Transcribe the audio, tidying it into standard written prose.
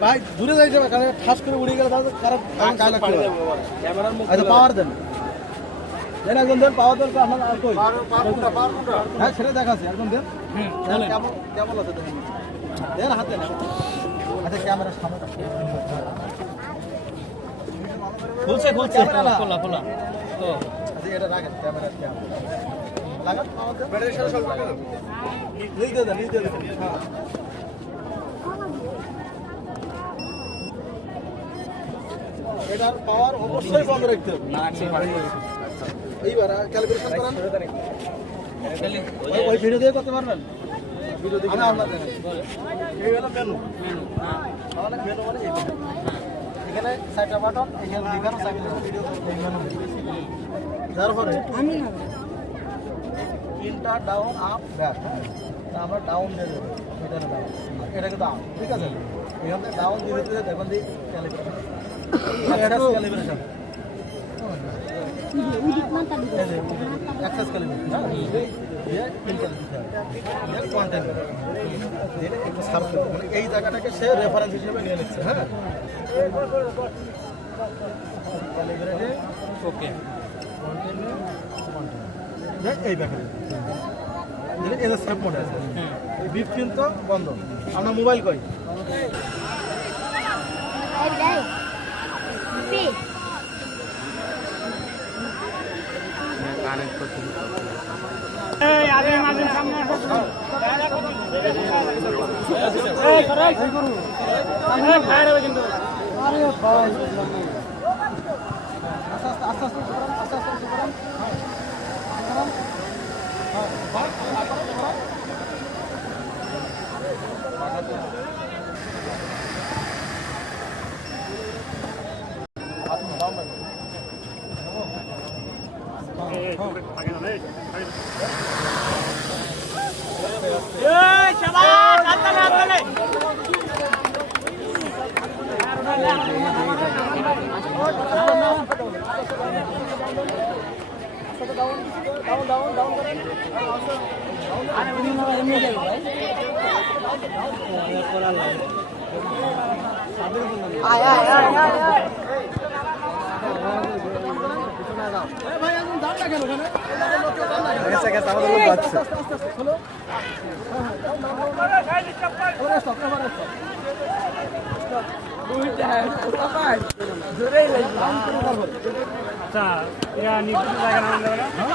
ভাই দূরে যাই যাবে কারণ ঠাস করে উড়ে গেলে তাহলে খারাপ গায়ে লাগতে পারে আচ্ছা পাওয়ার দেন দেন একদম দেন পাওয়ার দেন আপনার আর কই হ্যাঁ সেটা দেখাচ্ছি একদম দেন কেমন কেমন আছে দেখেন দেন হাতে না আচ্ছা ক্যামেরার সামনে খুলছে খোলা তো আচ্ছা এটা রাখেন ক্যামেরার ক্যামেরা লাগান পাওয়ার দেন ব্যাটারির সাথে সব লাগান নিয়ে দেন হ্যাঁ এটার পাওয়ার অবশ্যই বন্ধ রাখতে হবে না এইবার ক্যালিব্রেশন করেন ওই ভিডিও দিয়ে করতে পারবেন ভিডিও দিয়ে আমি আপনাদের এই হলো মেনু তাহলে মেনু মানে এখানে সাইডটা বাটন এখানে লিভার সাইডে ভিডিও এই মেনু তারপরে আমি তিনটা ডাউন আপ ব্যাক তা আমরা ডাউন দিয়ে দেবো এটা ডাউন এটা কিন্তু আপ ঠিক আছে এখান থেকে ডাউন দিয়ে দিতে দেখুন দি ক্যালিব্রেশন ক্যালিব্রেশন एक्सेस कैलिब्रेशन ना ये इंटर ये कंटेंट দিয়ে একটু সার্চ করতে মানে এই জায়গাটাকে সে রেফারেন্স হিসেবে নিয়ে নিচ্ছে হ্যাঁ ক্যালিব্রেটে ওকে কন্টিনিউ দেখ এই ব্যাপারে দিলে এটা সেভ মোড আছে এই বিপ কিন্তু বন্ধ আমরা মোবাইল কই এই কানেক্ট করতে এই আগে মাঝে সামনে আসো এই করাই এই করু সামনে ফায়ার হবে কিন্তু আরে ভাই আস্তে করেন আচ্ছা ইয়া নিচে জায়গা না